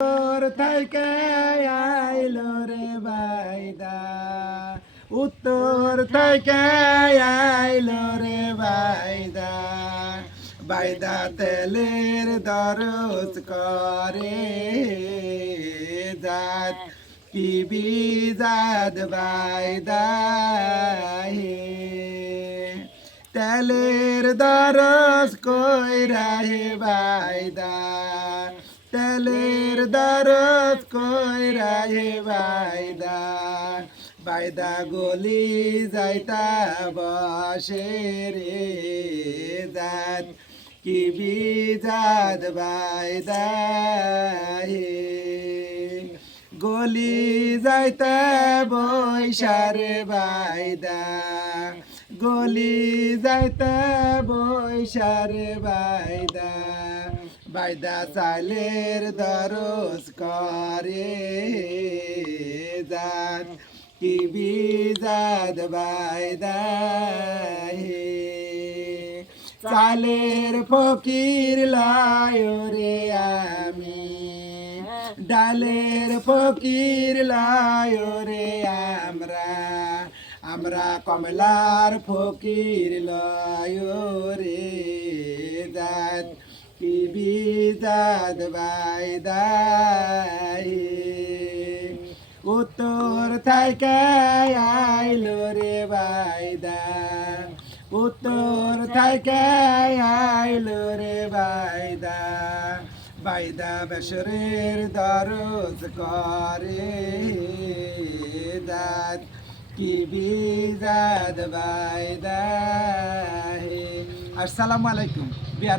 তোর থেকে আইলো রে বাইদা, উত্তর থেকে আইলো রে বাইদা, বাইদা তেলের দরজ করে জাত কি বিজাদ বাইদা হে, তেলের দরজ কইরা হে বাইদা, তেলের দরজ কইরা হে বাইদা, বাইদা গলি যাইতা বসে রে জাত কি বিজাদ বাইদা হে, গলি যাইতা বৈশারে বাইদা, গলি যাইতা বৈশারে বাইদা, বাইদা চালের দরজ করে জাত কি বিজাদ বাইদা হে, চালের ফকির লায় রে আমি, ডালের ফকির লায় রে আমরা, আমরা কমলার ফকির লয় রে জাত কি বিজাদ বাইদা হে, উত্তর থেকে আইলো রে বাইদা, উত্তর থেকে আইলো রে বাইদা, বাইদা বেসরের দরজ করে জাত কি বিজাদ বাইদা হে। আসসালামু আলাইকুম।